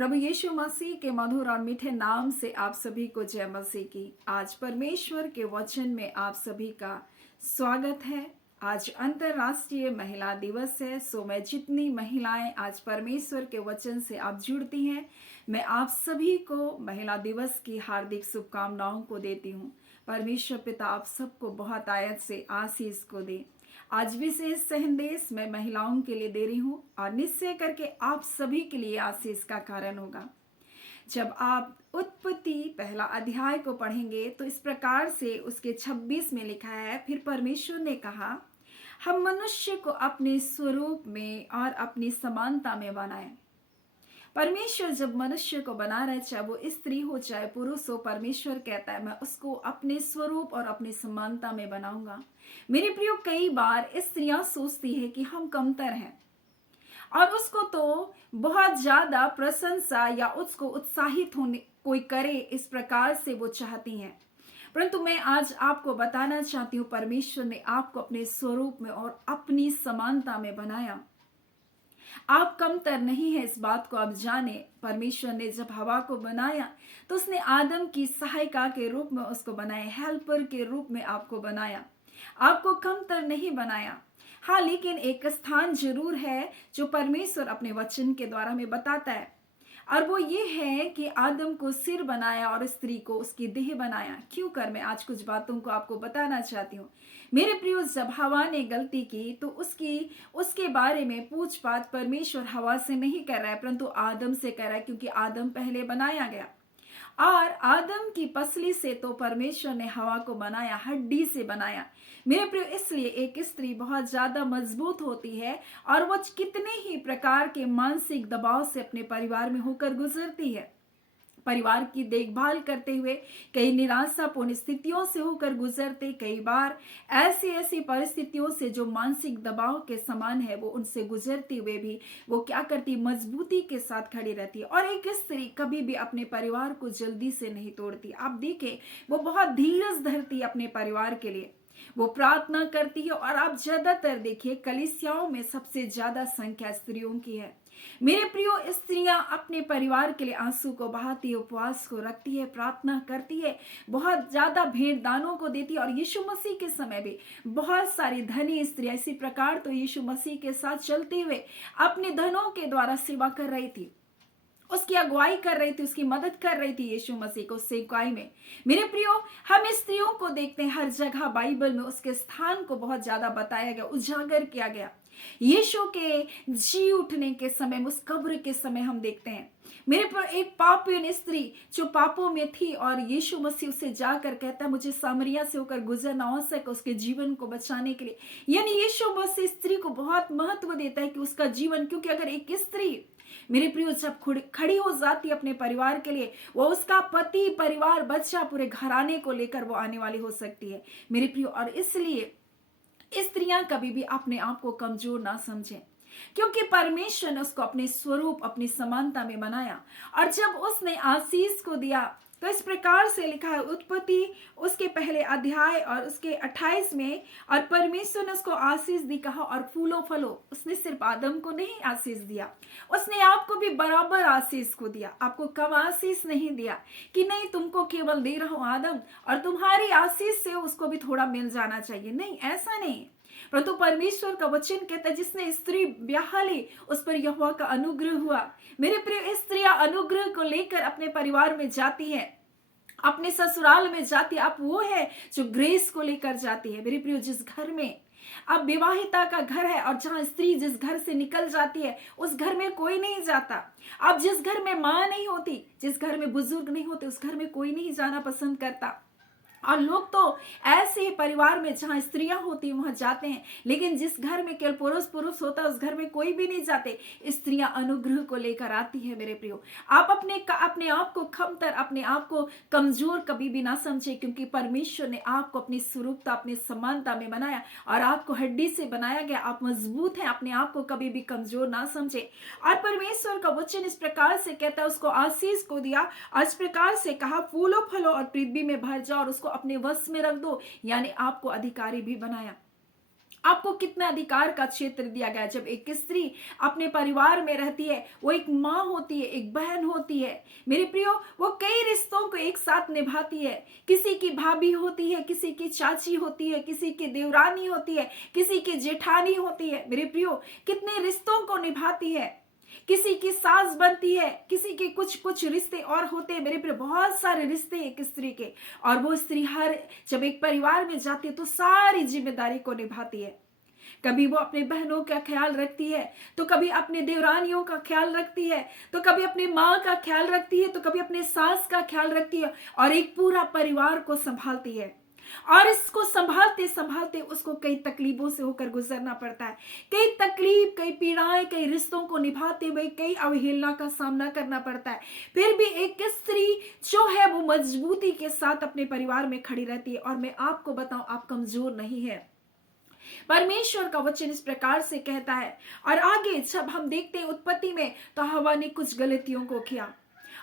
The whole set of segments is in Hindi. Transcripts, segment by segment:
प्रभु यीशु मसीह के मधुर और मीठे नाम से आप सभी को जय मसीह की। आज परमेश्वर के वचन में आप सभी का स्वागत है। आज अंतर्राष्ट्रीय महिला दिवस है। सो मैं जितनी महिलाएं आज परमेश्वर के वचन से आप जुड़ती हैं, मैं आप सभी को महिला दिवस की हार्दिक शुभकामनाओं को देती हूँ। परमेश्वर पिता आप सबको बहुत आयत से आशीष को दे। आज विशेष संदेश मैं महिलाओं के लिए दे रही हूँ और निश्चय करके आप सभी के लिए आशीष का कारण होगा। जब आप उत्पत्ति पहला अध्याय को पढ़ेंगे तो इस प्रकार से उसके 26 में लिखा है, फिर परमेश्वर ने कहा, हम मनुष्य को अपने स्वरूप में और अपनी समानता में बनाए। परमेश्वर जब मनुष्य को बना रहे, चाहे वो स्त्री हो चाहे पुरुष हो, परमेश्वर कहता है मैं उसको अपने स्वरूप और अपनी समानता में बनाऊंगा। मेरे प्रियो, कई बार स्त्रियां सोचती है कि हम कमतर हैं और उसको तो बहुत ज्यादा प्रशंसा या उसको उत्साहित होने कोई करे, इस प्रकार से वो चाहती हैं। परंतु मैं आज आपको बताना चाहती हूँ, परमेश्वर ने आपको अपने स्वरूप में और अपनी समानता में बनाया। आप कमतर नहीं है, इस बात को आप जाने। परमेश्वर ने जब हवा को बनाया तो उसने आदम की सहायिका के रूप में उसको बनाया, हेल्पर के रूप में आपको बनाया। आपको कमतर नहीं बनाया। हाँ, लेकिन एक स्थान जरूर है जो परमेश्वर अपने वचन के द्वारा हमें बताता है, और वो ये है कि आदम को सिर बनाया और स्त्री को उसकी देह बनाया। क्यों कर मैं आज कुछ बातों को आपको बताना चाहती हूँ। मेरे प्रियो, जब हवा ने गलती की तो उसके बारे में पूछपाछ परमेश्वर हवा से नहीं कर रहा है, परंतु आदम से कर रहा है, क्योंकि आदम पहले बनाया गया और आदम की पसली से तो परमेश्वर ने हवा को बनाया, हड्डी से बनाया। मेरे प्रियो, इसलिए एक स्त्री बहुत ज्यादा मजबूत होती है और वो कितने ही प्रकार के मानसिक दबाव से अपने परिवार में होकर गुजरती है। परिवार की देखभाल करते हुए कई निराशापूर्ण स्थितियों से होकर गुजरते, कई बार ऐसी परिस्थितियों से जो मानसिक दबाव के समान है, वो उनसे गुजरते हुए भी वो क्या करती, मजबूती के साथ खड़ी रहती है। और एक स्त्री कभी भी अपने परिवार को जल्दी से नहीं तोड़ती। आप देखें, वो बहुत धीरज धरती है अपने परिवार के लिए, वो प्रार्थना करती है। और आप ज्यादातर देखिए कलीसियाओं में सबसे ज्यादा संख्या स्त्रियों की है। मेरे प्रियो, स्त्रियां अपने परिवार के लिए आंसू को बहाती है, उपवास को रखती है, प्रार्थना करती है, बहुत ज्यादा भेंट दानों को देती है। और यीशु मसीह के समय भी बहुत सारी धनी स्त्रियां इसी प्रकार तो यीशु मसीह के साथ चलते हुए अपने धनों के द्वारा सेवा कर रही थी, उसकी अगुवाई कर रही थी, उसकी मदद कर रही थी यीशु मसीह को सेवकाई में। मेरे प्रियो, हम स्त्रियों को देखते हैं हर जगह बाइबल में उसके स्थान को बहुत ज्यादा बताया गया, उजागर किया गया। यीशु के जी उठने के समय, उस कब्र के समय हम देखते हैं मेरे पर एक पापिन स्त्री जो पापों में थी, और यीशु मसीह उसे जाकर कहता है मुझे सामरिया से होकर गुजरना आवश्यक है उसके जीवन को बचाने के लिए। यानी यीशु मसीह स्त्री को बहुत महत्व देता है कि उसका जीवन, क्योंकि अगर एक स्त्री मेरे प्रियो जब खड़ी हो जाती अपने परिवार के लिए, वो उसका पति, परिवार, बच्चा, पूरे घराने को लेकर वो आने वाली हो सकती है मेरे प्रियो। और इसलिए स्त्रियां कभी भी अपने आप को कमजोर ना समझें, क्योंकि परमेश्वर ने उसको अपने स्वरूप, अपनी समानता में बनाया। और जब उसने आशीष को दिया तो इस प्रकार से लिखा है उत्पत्ति उसके पहले अध्याय और उसके 28 में, और परमेश्वर ने उसको आशीष दी, कहा और फूलो फलो। उसने सिर्फ आदम को नहीं आशीष दिया, उसने आपको भी बराबर आशीष को दिया। आपको कम आशीष नहीं दिया कि नहीं तुमको केवल दे रहा हूं आदम और तुम्हारी आशीष से उसको भी थोड़ा मिल जाना चाहिए, नहीं, ऐसा नहीं। परंतु परमेश्वर का वचन कहता है जिसने स्त्री ब्याह ली उस पर यहोवा का अनुग्रह हुआ। मेरे प्रिय, स्त्रियां अनुग्रह को लेकर अपने परिवार में जाती है, अपने ससुराल में जाती है। आप वो है जो ग्रेस को लेकर जाती है। मेरे प्रियो, जिस घर में अब विवाहिता का घर है और जहां स्त्री जिस घर से निकल जाती है उस घर में कोई नहीं जाता। अब जिस घर में मां नहीं होती, जिस घर में बुजुर्ग नहीं होते, उस घर में कोई नहीं जाना पसंद करता। और लोग तो ऐसे ही परिवार में जहां स्त्रियां होती वहां जाते हैं, लेकिन जिस घर में केवल पुरुष होता है उस घर में कोई भी नहीं जाते। स्त्रियां अनुग्रह को लेकर आती है मेरे प्रियो। आप अपने आप को कमतर, अपने आप को कमजोर कभी भी ना समझे, क्योंकि परमेश्वर ने आपको अपनी स्वरूपता, अपनी समानता में बनाया और आपको हड्डी से बनाया गया। आप मजबूत हैं, अपने आप को कभी भी कमजोर ना समझे। और परमेश्वर का वचन इस प्रकार से कहता है, उसको आशीष को दिया और इस प्रकार से कहा फूलो फलो और पृथ्वी में भर जाओ और उसको अपने वश में रख दो, यानी आपको अधिकारी भी बनाया। आपको कितना अधिकार का क्षेत्र दिया गया है। जब एक स्त्री अपने परिवार में रहती है, वो एक माँ होती है, एक बहन होती है मेरे प्रियो, वो कई रिश्तों को एक साथ निभाती है। किसी की भाभी होती है, किसी की चाची होती है, किसी की देवरानी होती है, किसी की जेठानी होती है मेरे प्रियो, कितने रिश्तों को निभाती है। किसी की सास बनती है, किसी के कुछ कुछ रिश्ते और होते हैं मेरे प्रिय, बहुत सारे रिश्ते एक स्त्री के। और वो स्त्री हर जब एक परिवार में जाती है तो सारी जिम्मेदारी को निभाती है। कभी वो अपने बहनों का ख्याल रखती है, तो कभी अपने देवरानियों का ख्याल रखती है, तो कभी अपने माँ का ख्याल रखती है, तो कभी अपने सास का ख्याल रखती है, और एक पूरा परिवार को संभालती है। और इसको संभालते संभालते उसको कई तकलीफों से होकर गुजरना पड़ता है। कई तकलीफ, कई पीड़ाएं, कई रिश्तों को निभाते हुए कई अवहेलना का सामना करना पड़ता है। फिर भी एक स्त्री जो है वो मजबूती के साथ अपने परिवार में खड़ी रहती है। और मैं आपको बताऊं, आप कमजोर नहीं है। परमेश्वर का वचन इस प्रकार से कहता है। और आगे जब हम देखते हैं उत्पत्ति में, तो हवा ने कुछ गलतियों को किया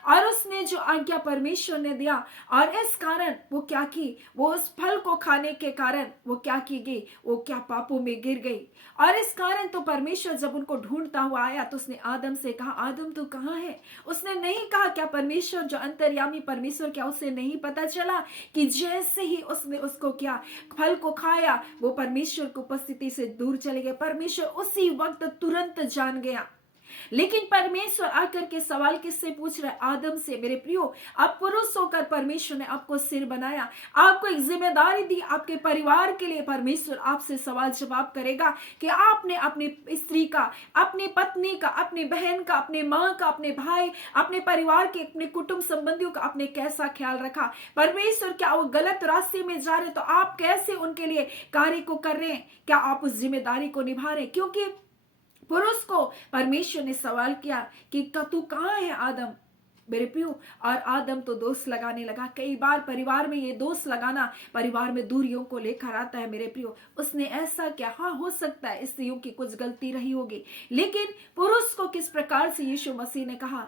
और उसने जो आज्ञा परमेश्वर ने दिया, और इस कारण वो क्या की, वो उस फल को खाने के कारण वो क्या की गई, वो क्या पापों में गिर गई। और इस कारण तो परमेश्वर जब उनको ढूंढता हुआ आया तो उसने आदम से कहा, आदम तू कहाँ है। उसने नहीं कहा, क्या परमेश्वर जो अंतर्यामी परमेश्वर, क्या उसे नहीं पता चला कि जैसे ही उसने उसको क्या फल को खाया, वो परमेश्वर की उपस्थिति से दूर चले गए। परमेश्वर उसी वक्त तुरंत जान गया। लेकिन परमेश्वर आकर के सवाल किससे पूछ रहा है, आदम से। मेरे प्रियो, आप पुरुष होकर परमेश्वर ने आपको सिर बनाया, आपको एक जिम्मेदारी दी आपके परिवार के लिए। परमेश्वर आपसे सवाल जवाब करेगा कि आपने अपनी स्त्री का, अपनी पत्नी का, अपनी बहन का, अपने माँ का, अपने भाई, अपने परिवार के, अपने कुटुंब संबंधियों का आपने कैसा ख्याल रखा। परमेश्वर, क्या वो गलत रास्ते में जा रहे तो आप कैसे उनके लिए कार्य को कर रहे हैं, क्या आप उस जिम्मेदारी को निभा रहे हैं। क्योंकि पुरुष को परमेश्वर ने सवाल किया कि तू कहाँ है आदम, मेरे प्रियो। और आदम तो दोष लगाने लगा। कई बार परिवार में ये दोष लगाना परिवार में दूरियों को लेकर आता है मेरे प्रियो। उसने ऐसा क्या, हाँ हो सकता है स्त्रियों की कुछ गलती रही होगी, लेकिन पुरुष को किस प्रकार से यीशु मसीह ने कहा,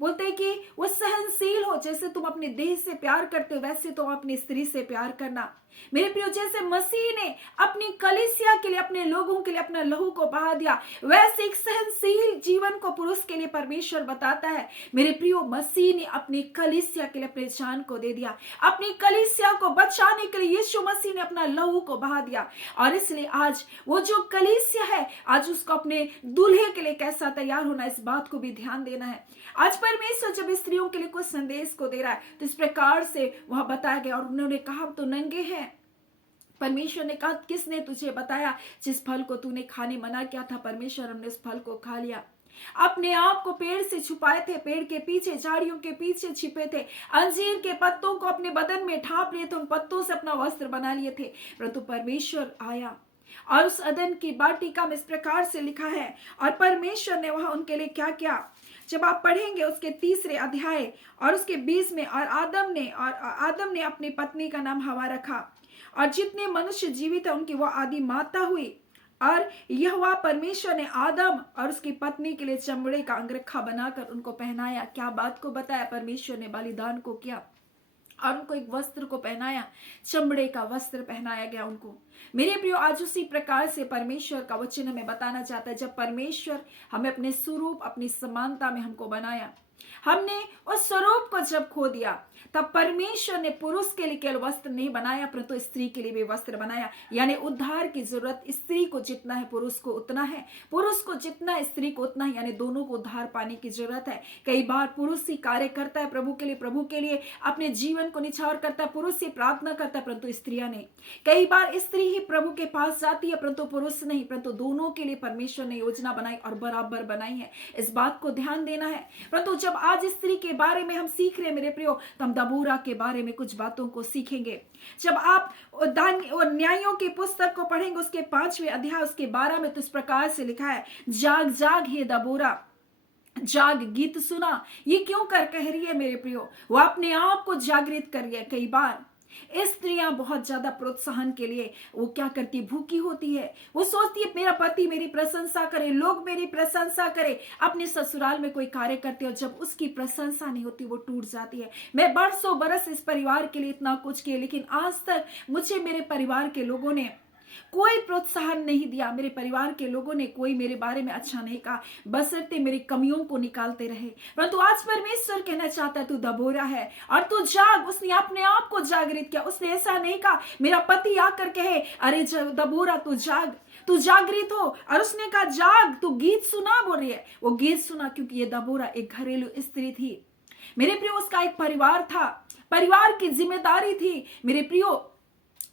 बोलते हैं कि वो सहनशील हो। जैसे तुम अपने देह से प्यार करते हो वैसे तुम अपनी स्त्री से प्यार करना मेरे प्रियो। जैसे मसीह ने अपनी कलीसिया के लिए, अपने लोगों के लिए अपना लहू को बहा दिया, वैसे एक सहनशील जीवन को पुरुष के लिए परमेश्वर बताता है मेरे प्रियो। मसीह ने अपनी कलीसिया के लिए अपने जान को दे दिया, अपनी कलीसिया को बचाने के लिए यीशु मसीह ने अपना लहू को बहा दिया। और इसलिए आज वो जो कलीसिया है, आज उसको अपने दूल्हे के लिए कैसा तैयार होना, इस बात को भी ध्यान देना है। आज परमेश्वर जब स्त्रियों के लिए कुछ संदेश को दे रहा है तो इस प्रकार से वह बताया गया। और उन्होंने कहा, तो नंगे हैं। परमेश्वर ने कहा, किसने तुझे बताया, जिस फल को तूने खाने मना किया था। परमेश्वर, हमने उस फल को खा लिया। अपने आप को पेड़ से छुपाए थे, पेड़ के पीछे, झाड़ियों के पीछे छिपे थे, अंजीर के पत्तों को अपने बदन में ढांप लिए थे, उन पत्तों से अपना वस्त्र बना लिए थे। परंतु परमेश्वर आया और उस अदन की वाटिका में इस प्रकार से लिखा है, और परमेश्वर ने वहां उनके लिए क्या किया। जब आप पढ़ेंगे उसके 3 अध्याय और उसके 20 में, और आदम ने अपनी पत्नी का नाम हवा रखा, और जितने मनुष्य जीवित है उनकी वो आदि माता हुई। और यहोवा परमेश्वर ने आदम और उसकी पत्नी के लिए चमड़े का अंगरखा बनाकर उनको पहनाया। क्या बात को बताया, परमेश्वर ने बलिदान को किया और उनको एक वस्त्र को पहनाया, चमड़े का वस्त्र पहनाया गया उनको। मेरे प्रियो, आज उसी प्रकार से परमेश्वर का वचन हमें बताना चाहता है। जब परमेश्वर हमें अपने स्वरूप, अपनी समानता में हमको बनाया, हमने उस स्वरूप को जब खो दिया, तब परमेश्वर ने पुरुष के लिए केवल वस्त्र नहीं बनाया, परंतु स्त्री के लिए भी वस्त्र बनाया। यानी उद्धार की जरूरत स्त्री को जितना है पुरुष को उतना है, पुरुष को जितना स्त्री को उतना है। यानी दोनों को उद्धार पाने की जरूरत है। कई बार पुरुष ही कार्य करता है प्रभु के लिए अपने जीवन को निछावर करता है, पुरुष ही प्रार्थना करता है, परंतु स्त्रियां नहीं। कई बार स्त्री ही प्रभु के पास जाती है परंतु पुरुष नहीं, परंतु दोनों के लिए परमेश्वर ने योजना बनाई और बराबर बनाई है। इस बात को ध्यान देना है। परंतु जब आज स्त्री के बारे में हम सीख रहे मेरे प्रियो, तो हम दबोरा के बारे में कुछ बातों को सीखेंगे। जब आप न्यायों की पुस्तक को पढ़ेंगे उसके 5वें अध्याय उसके 12 में, तो इस प्रकार से लिखा है, जाग जाग हे दबोरा, जाग, गीत सुना। ये क्यों कर कह रही है मेरे प्रियो, वो अपने आप को जागृत कर रही है। कई बार स्त्रियां बहुत ज्यादा प्रोत्साहन के लिए वो क्या करती है, भूखी होती है। वो सोचती है मेरा पति मेरी प्रशंसा करे, लोग मेरी प्रशंसा करे। अपने ससुराल में कोई कार्य करती है और जब उसकी प्रशंसा नहीं होती वो टूट जाती है। मैं बरसों बरस इस परिवार के लिए इतना कुछ किया, लेकिन आज तक मुझे मेरे परिवार के लोगों ने कोई प्रोत्साहन नहीं दिया, मेरे परिवार के लोगों ने कोई मेरे बारे में अच्छा नहीं कहा, बशर्ते मेरी कमियों को निकालते रहे। परंतु आज परमेश्वर कहना चाहता है तू दबोरा है और तू जाग। उसने अपने आप को जागृत किया। उसने ऐसा नहीं कहा मेरा पति आकर कहे अरे दबोरा तू जाग, तू जागृत हो, और उसने कहा जाग तू गीत सुना बोल रही है। वो गीत सुना क्योंकि ये दबोरा एक घरेलू स्त्री थी मेरे प्रियो। उसका एक परिवार था, परिवार की जिम्मेदारी थी मेरे प्रियो।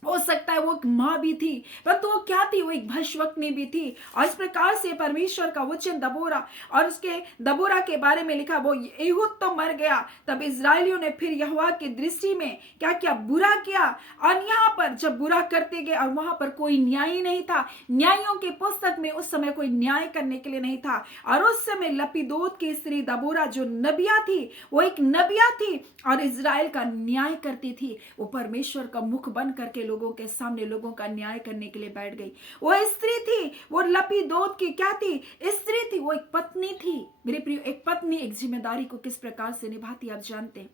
हो सकता है वो एक माँ भी थी, परंतु वो क्या थी, वो एक भविष्यवक्ता भी थी। और इस प्रकार से परमेश्वर का वचन दबोरा, और उसके दबोरा के बारे में लिखा वो एहूद तो मर गया, तब इजरायलियों ने फिर यहोवा की दृष्टि में क्या किया, बुरा किया। और यहाँ पर जब बुरा करते गए और वहां पर कोई न्याय नहीं था, न्यायों की पुस्तक में उस समय कोई न्याय करने के लिए नहीं था। और उस समय लपीदोत की स्त्री दबोरा जो नबिया थी, वो एक नबिया थी और इजराइल का न्याय करती थी। वो परमेश्वर का मुख बन करके लोगों के सामने लोगों का न्याय करने के लिए बैठ गई। वो स्त्री थी, वो लपीदोत की क्या थी, स्त्री थी, वो एक पत्नी थी मेरे प्रियो। एक पत्नी एक जिम्मेदारी को किस प्रकार से निभाती आप जानते हैं।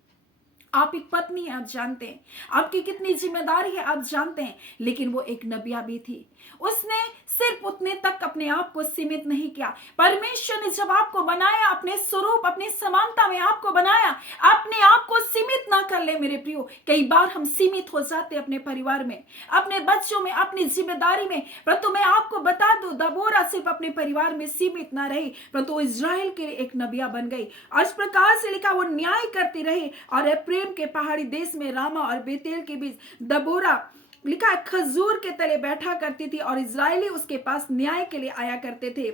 आप एक पत्नी है, आप जानते हैं आपकी कितनी जिम्मेदारी है, आप जानते हैं। लेकिन वो एक नबिया भी थी। उसने सिर्फ उतने तक अपने आप को सीमित नहीं किया। परमेश्वर ने जब आपको बनाया, अपने स्वरूप अपनी समानता में आपको बनाया, अपने आप को सीमित ना कर ले मेरे प्रियो। कई बार हम सीमित हो जाते अपने परिवार में, अपने बच्चों में, अपनी जिम्मेदारी में। परंतु मैं आपको बता दूं, दबोरा सिर्फ अपने परिवार में सीमित ना रही, परंतु इजराइल के लिए एक नबिया बन गई। और इस प्रकार से लिखा वो न्याय करती रही। और प्रेम के पहाड़ी देश में रामा और बेतेल के बीच दबोरा लिखा है खजूर के तले बैठा करती थी और इजरायली उसके पास न्याय के लिए आया करते थे।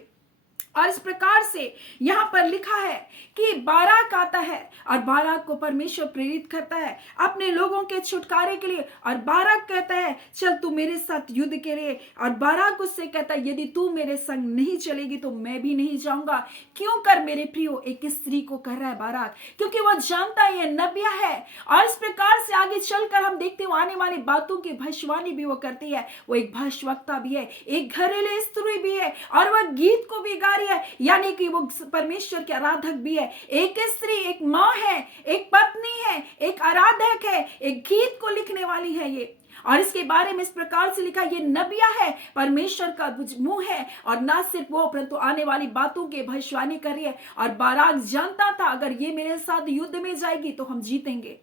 और इस प्रकार से यहां पर लिखा है कि बाराक आता है और बाराक को परमेश्वर प्रेरित करता है अपने लोगों के छुटकारे के लिए। और बाराक कहता है चल तू मेरे साथ युद्ध के लिए। और बाराक उससे कहता है यदि तू मेरे संग नहीं चलेगी तो मैं भी नहीं जाऊंगा। क्यों कर मेरे प्रियो, एक स्त्री को कर रहा है बाराक, क्योंकि वह जानता है ये नबिया है। और इस प्रकार से आगे चलकर हम देखते हैं आने वाली बातों की भविष्यवाणी भी वो करती है। वो एक भविष्यवक्ता भी है, एक घरेलू स्त्री भी है, और वह गीत को भी गा रही है, यानी कि वो परमेश्वर के आराधक भी है। एक स्त्री, एक माँ है, एक पत्नी है, एक आराधक है, एक गीत को लिखने वाली है ये। और इसके बारे में इस प्रकार से लिखा, ये नबिया है, परमेश्वर का मुंह है। और ना सिर्फ वो, परंतु आने वाली बातों की भविष्यवाणी कर रही है। और बाराक जानता था अगर ये मेरे साथ युद्ध में जाएगी तो हम जीतेंगे।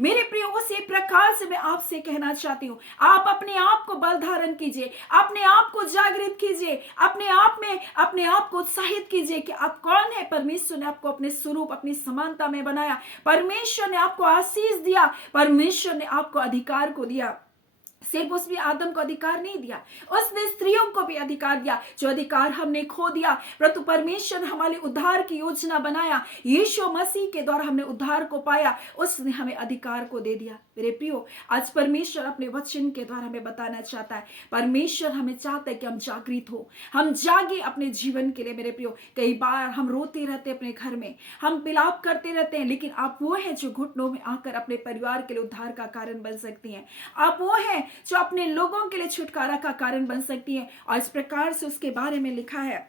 मेरे प्रियो, उसी प्रकार से मैं आपसे कहना चाहती हूँ, आप अपने आप को बल धारण कीजिए, अपने आप को जागृत कीजिए, अपने आप में अपने आप को उत्साहित कीजिए कि आप कौन है। परमेश्वर ने आपको अपने स्वरूप अपनी समानता में बनाया, परमेश्वर ने आपको आशीष दिया, परमेश्वर ने आपको अधिकार को दिया। सिर्फ उसने आदम को अधिकार नहीं दिया, उसने स्त्रियों को भी अधिकार दिया, जो अधिकार हमने खो दिया। परंतु परमेश्वर ने हमारे उद्धार की योजना बनाया, यीशु मसीह के द्वारा हमने उद्धार को पाया, उसने हमें अधिकार को दे दिया। मेरे प्रियो, आज परमेश्वर अपने वचन के द्वारा हमें बताना चाहता है। परमेश्वर हमें चाहता है कि हम जागृत हो, हम जागे अपने जीवन के लिए। मेरे प्रियो, कई बार हम रोते रहते अपने घर में, हम विलाप करते रहते हैं, लेकिन आप वो हैं जो घुटनों में आकर अपने परिवार के लिए उद्धार का कारण बन सकती हैं। आप वो हैं जो अपने लोगों के लिए छुटकारा का कारण बन सकती है। और इस प्रकार से उसके बारे में लिखा है,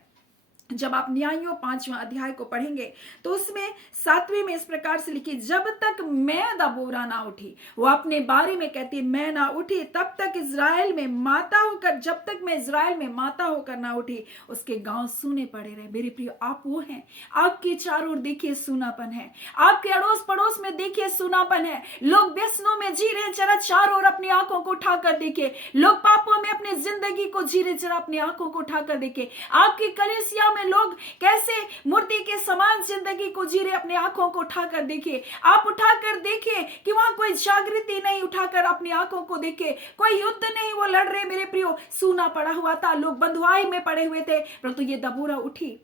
जब आप न्यायों 5वां अध्याय को पढ़ेंगे तो उसमें 7वें में इस प्रकार से लिखी, जब तक मैं दबोरा ना उठी, वो अपने बारे में कहती है मैं ना उठी तब तक इजराइल में माता होकर, जब तक मैं इजराइल में माता होकर ना उठी, उसके गांव सूने पड़े रहे। मेरे प्रियो, आप वो हैं, आपके चारों ओर देखिए सूनापन है, आपके अड़ोस पड़ोस में देखिए सूनापन है। लोग व्यसनों में जी रहे, जरा चारों ओर अपनी आंखों को उठाकर देखिए। लोग पापों में अपनी जिंदगी को जी रहे, जरा अपनी आंखों को उठाकर देखिए। आपकी कलीसिया में लोग कैसे मूर्ति के समान जिंदगी को जी रहे, अपनी आंखों को उठाकर देखिए। आप उठाकर देखिए कि वहां कोई जागृति नहीं, उठाकर अपनी आंखों को देखिए, कोई युद्ध नहीं वो लड़ रहे। मेरे प्रियो, सूना पड़ा हुआ था, लोग बंधुआई में पड़े हुए थे, परंतु ये दबोरा उठी,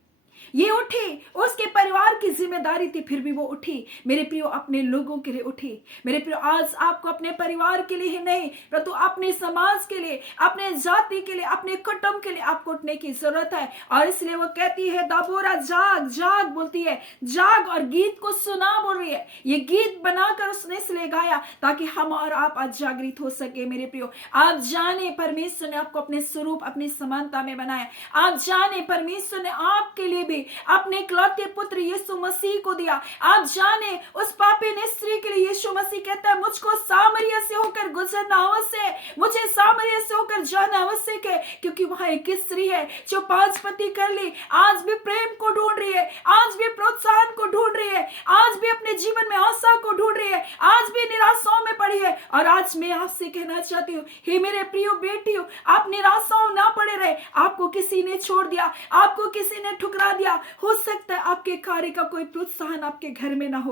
ये उठी, उसके परिवार की जिम्मेदारी थी, फिर भी वो उठी। मेरे प्रियो, अपने लोगों के लिए उठी। मेरे प्रियो, आज आपको अपने परिवार के लिए ही नहीं, परंतु अपने समाज के लिए, अपने जाति के लिए, अपने कुटुंब के लिए आपको उठने की जरूरत है। और इसलिए वो कहती है दबोरा जाग जाग, बोलती है जाग, और गीत को सुना बोल रही है। ये गीत बनाकर उसने इसलिए गाया ताकि हम और आप आज जागृत हो सके। मेरे प्रियो, आप जाने परमेश्वर ने आपको अपने स्वरूप अपनी समानता में बनाया। आप जाने परमेश्वर ने आपके लिए भी लिए अपने इकलौते पुत्र यीशु मसीह को दिया। आप जाने उस पापिन स्त्री के लिए यीशु मसीह कहता है मुझको सामरिया से होकर गुजरना आवश्यक है, मुझे सामरिया से होकर जाना आवश्यक है, क्योंकि वहां एक स्त्री है जो 5 पति कर ली, आज भी प्रेम को ढूंढ रही है, आज भी प्रोत्साहन को ढूंढ रही है, आज भी अपने जीवन में आशा को ढूंढ रही है, आज भी निराशाओं में पड़ी है। और आज मैं आपसे कहना चाहती हूँ, हे मेरे प्रिय बेटियों, आप निराशाओं ना पड़े रहे। आपको किसी ने छोड़ दिया, आपको किसी ने ठुकरा दिया, हो सकता है आपके कार्य का कोई प्रोत्साहन आपके घर में ना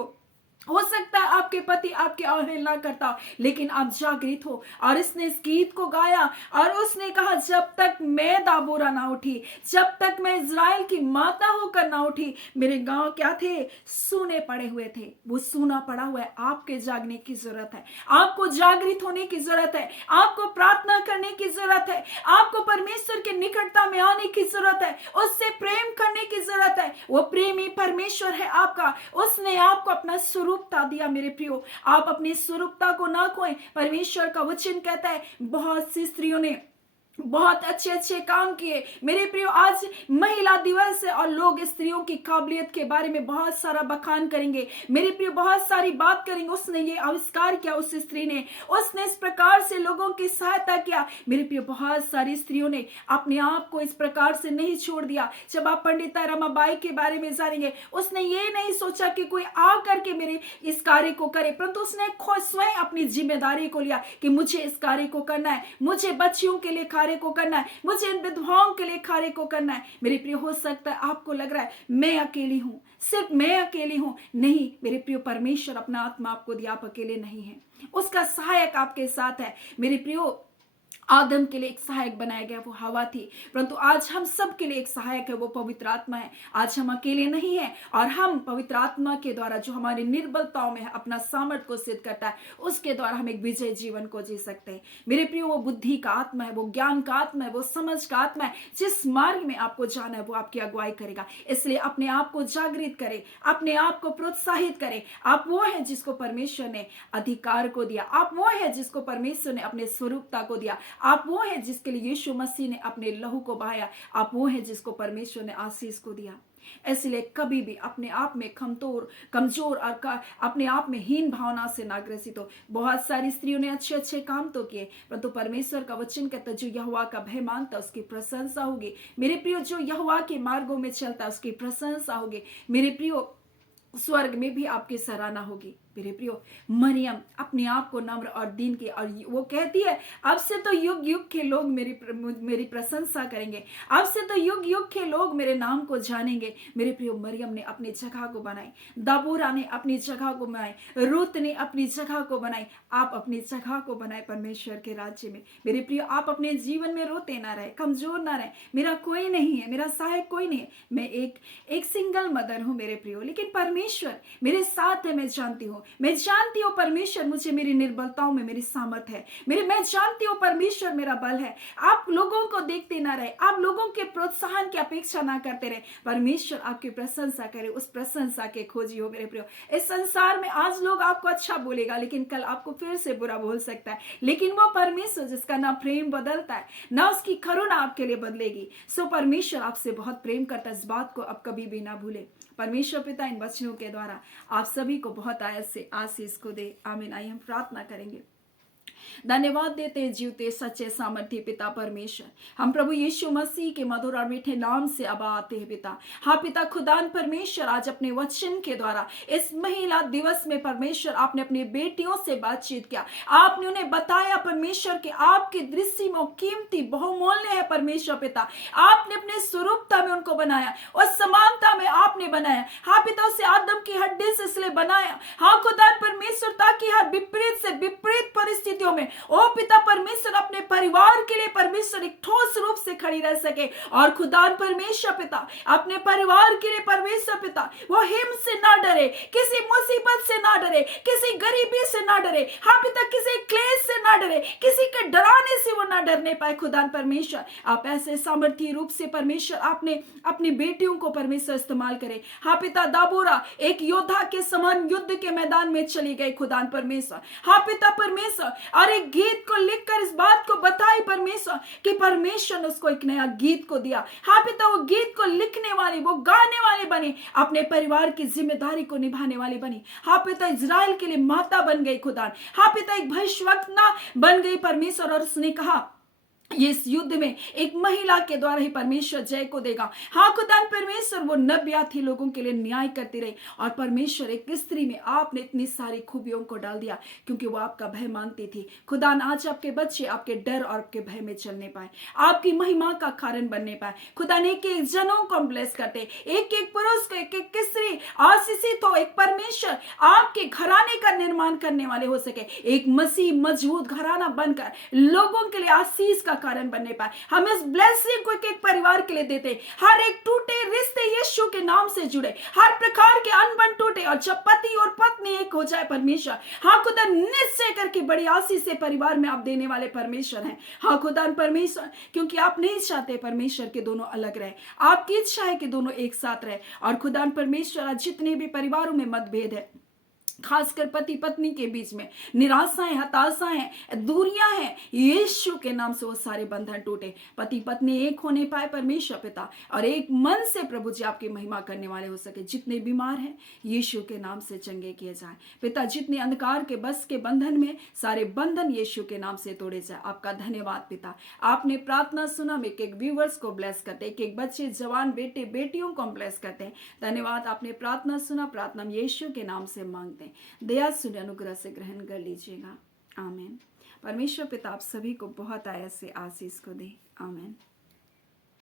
हो सकता है आपके पति आपकी अवहेलना करता हो, लेकिन आप जागृत हो। और इसने इस गीत को गाया और उसने कहा जब तक मैं दाबोरा ना उठी, जब तक मैं इज़राइल की माता होकर ना उठी, मेरे गांव क्या थे, सूने पड़े हुए थे। वो सूना पड़ा हुआ है। आपके जागने की जरूरत है, आपको जागृत होने की जरूरत है, आपको प्रार्थना करने की जरूरत है, आपको परमेश्वर के निकटता में आने की जरूरत है, उससे प्रेम करने की जरूरत है। वो प्रेमी परमेश्वर है आपका, उसने आपको अपना स्वरूपता दिया। मेरे प्रियो, आप अपनी स्वरूपता को ना खोएं। परमेश्वर का वचन कहता है बहुत सी स्त्रियों ने बहुत अच्छे अच्छे काम किए। मेरे प्रियो, आज महिला दिवस है और लोग स्त्रियों की काबिलियत के बारे में बहुत सारा बखान करेंगे। मेरे प्रियो, बहुत सारी बात करेंगे। उसने ये आविष्कार किया, उस स्त्री ने, उसने इस प्रकार से लोगों की सहायता किया। मेरे प्रियो, बहुत सारी स्त्रियों ने अपने आप को इस प्रकार से नहीं छोड़ दिया। जब आप पंडिता रमाबाई के बारे में जानेंगे, उसने ये नहीं सोचा कि कोई आ करके मेरे इस कार्य को करे, परंतु उसने खुद स्वयं अपनी जिम्मेदारी को लिया कि मुझे इस कार्य को करना है, मुझे बच्चियों के लिए कार्य को करना है, मुझे इन विधवाओं के लिए कार्य को करना है। मेरे प्रिय, हो सकता है आपको लग रहा है मैं अकेली हूं, सिर्फ मैं अकेली हूं। नहीं मेरे प्रिय, परमेश्वर अपना आत्मा आपको दिया, आप अकेले नहीं हैं, उसका सहायक आपके साथ है। मेरे प्रियो, आदम के लिए एक सहायक बनाया गया, वो हवा थी, परंतु आज हम सब के लिए एक सहायक है, वो पवित्र आत्मा है। आज हम अकेले नहीं हैं और हम पवित्र आत्मा के द्वारा जो हमारी निर्बलताओं में अपना सामर्थ्य को सिद्ध करता है, उसके द्वारा हम एक विजय जीवन को जी सकते हैं। मेरे प्रियो, वो बुद्धि का आत्मा है, वो ज्ञान का आत्मा है, वो समझ का आत्मा है। जिस मार्ग में आपको जाना है वो आपकी अगुवाई करेगा। इसलिए अपने आप को जागृत करें, अपने आप को प्रोत्साहित करें। आप वो है जिसको परमेश्वर ने अधिकार को दिया, आप वो है जिसको परमेश्वर ने अपने स्वरूपता को दिया, आप वो हैं जिसके लिए यीशु मसीह ने अपने लहू को बहाया, आप वो हैं जिसको परमेश्वर ने आशीष को दिया। इसलिए कभी भी अपने आप में कमजोर और अपने आप में हीन भावना से ना ग्रसित हो। बहुत सारी स्त्रियों ने अच्छे अच्छे काम तो किए, परंतु परमेश्वर का वचन कहता है जो यहोवा का भय मानता उसकी प्रशंसा होगी। मेरे प्रियो, जो यहोवा के मार्गों में चलता उसकी प्रशंसा होगी। मेरे प्रियो, स्वर्ग में भी आपकी सराहना होगी। मेरे प्रियो, मरियम अपने आप को नम्र और दीन की, और वो कहती है अब से तो युग युग के लोग मेरी प्रशंसा करेंगे, अब से तो युग युग के लोग मेरे नाम को जानेंगे। मेरे प्रियो, मरियम ने अपनी जगह को बनाई, दबोरा ने अपनी जगह को बनाई, रूत ने अपनी जगह को बनाई। आप अपनी जगह को बनाए परमेश्वर के राज्य में। मेरे प्रियो, आप अपने जीवन में रोते ना रहे, कमजोर ना रहे। मेरा कोई नहीं है, मेरा सहायक कोई नहीं है, मैं एक सिंगल मदर हूं मेरे प्रियो, लेकिन परमेश्वर मेरे साथ है। मैं जानती हूँ परमेश्वर मुझे मेरी निर्बलताओं में मेरी सामर्थ्य है। मैं जानती हूँ परमेश्वर मेरा बल है। आप लोगों को देखते ना रहे, आप लोगों के प्रोत्साहन की अपेक्षा ना करते रहे, परमेश्वर आपकी प्रशंसा करे, उस प्रशंसा के खोजी हो। मेरे प्रियो, इस संसार में आज लोग आपको अच्छा बोलेगा, लेकिन कल आपको फिर से बुरा बोल सकता है, लेकिन वो परमेश्वर जिसका ना प्रेम बदलता है ना उसकी करुणा आपके लिए बदलेगी। सो परमेश्वर आपसे बहुत प्रेम करता है, इस बात को आप कभी भी ना भूले। परमेश्वर पिता इन वचनों के द्वारा आप सभी को बहुत आयत से आशीष को दे। आमीन। आइए हम प्रार्थना करेंगे। धन्यवाद देते जीवते सच्चे सामर्थ्य पिता परमेश्वर, हम प्रभु यीशु मसीह के मधुर और मीठे नाम से अब आते हैं पिता। हाँ पिता खुदान परमेश्वर, आज अपने वचन के द्वारा इस महिला दिवस में परमेश्वर आपने अपनी बेटियों से बातचीत किया। आपने उन्हें बताया परमेश्वर के आपकी दृष्टि में कीमती बहुमूल्य है परमेश्वर पिता। आपने अपने स्वरूपता में उनको बनाया और समानता में आपने बनाया। हाँ पिता, उसे आदम की हड्डी से इसलिए बनाया, हाँ खुदान परमेश्वर, ताकि हर विपरीत से विपरीत परिस्थितियों में ओ पिता परमेश्वर अपने परिवार के लिए परमेश्वर एक ठोस रूप से खड़ी रह सके। और खुदान परमेश्वर पिता अपने परिवार के लिए परमेश्वर पिता वो हिम से ना डरे, किसी मुसीबत से ना डरे, किसी गरीबी से ना डरे, हाँ पिता किसी क्लेश से ना डरे, किसी के डराने से वो ना डरने पाए। खुदान परमेश्वर आप ऐसे सामर्थ्य रूप से परमेश्वर आपने अपनी बेटियों को परमेश्वर इस्तेमाल करे। हाँ पिता, दाबोरा एक योद्धा के समान युद्ध के मैदान में चली गई खुदान परमेश्वर। हाँ पिता परमेश्वर और एक गीत को लिखकर इस बात को बताई परमेश्वर कि परमेश्वर ने उसको एक नया गीत को दिया। हाँ पिता, वो गीत को लिखने वाली, वो गाने वाली बनी, अपने परिवार की जिम्मेदारी को निभाने वाली बनी। हाँ पिता, इजराइल के लिए माता बन गई खुदा। हाँ पिता, एक भविष्यवक्ता बन गई परमेश्वर, और उसने कहा इस युद्ध में एक महिला के द्वारा ही परमेश्वर जय को देगा। हाँ खुदान परमेश्वर, वो नबिया थी, लोगों के लिए न्याय करती रही, और परमेश्वर एक स्त्री में आपने इतनी सारी खूबियों को डाल दिया क्योंकि वो आपका भय मानती थी। खुदान आज आपके बच्चे आपके डर और आपके भय में चलने पाए, आपकी महिमा का कारण बनने पाए। खुदान एक एक जनों को ब्लेस करते, एक एक पुरुष को, एक एक स्त्री आशीषित हो, एक परमेश्वर आपके घराने का निर्माण करने वाले हो सके, एक मसीह मजबूत घराना बनकर लोगों के लिए आशीष का कारण बनने पाए। हम इस ब्लेसिंग को एक परिवार के लिए देते, हर एक टूटे रिश्ते यीशु के नाम से जुड़े, हर प्रकार के अनबन टूटे, और जब पति और पत्नी एक हो जाए परमेश्वर, हाँ खुदा निश्चय करके बड़ी आशीष से परिवार में आप देने वाले परमेश्वर हैं। हाँ खुदा परमेश्वर, क्योंकि आप नहीं चाहते परमेश्वर के दोनों अलग रहे, आपकी इच्छा है कि दोनों एक साथ रहे। और खुदा परमेश्वर, आज जितने भी परिवारों में मतभेद है, खासकर पति पत्नी के बीच में निराशाएं, हताशाएं, दूरियां हैं, यीशु के नाम से वो सारे बंधन टूटे, पति पत्नी एक होने पाए परमेश्वर पिता, और एक मन से प्रभु जी आपकी महिमा करने वाले हो सके। जितने बीमार हैं यीशु के नाम से चंगे किए जाए पिता, जितने अंधकार के बस के बंधन में, सारे बंधन यीशु के नाम से तोड़े जाए। आपका धन्यवाद पिता, आपने प्रार्थना सुना। हम एक एक व्यूवर्स को ब्लेस करते, एक एक बच्चे, जवान, बेटे बेटियों को ब्लेस करते हैं। धन्यवाद, आपने प्रार्थना सुना। प्रार्थना हम यीशु के नाम से मांगते हैं, दया सुन अनुग्रह से ग्रहण कर लीजिएगा। आमीन। परमेश्वर पिता आप सभी को बहुत आया से आशीष को दे। आमीन।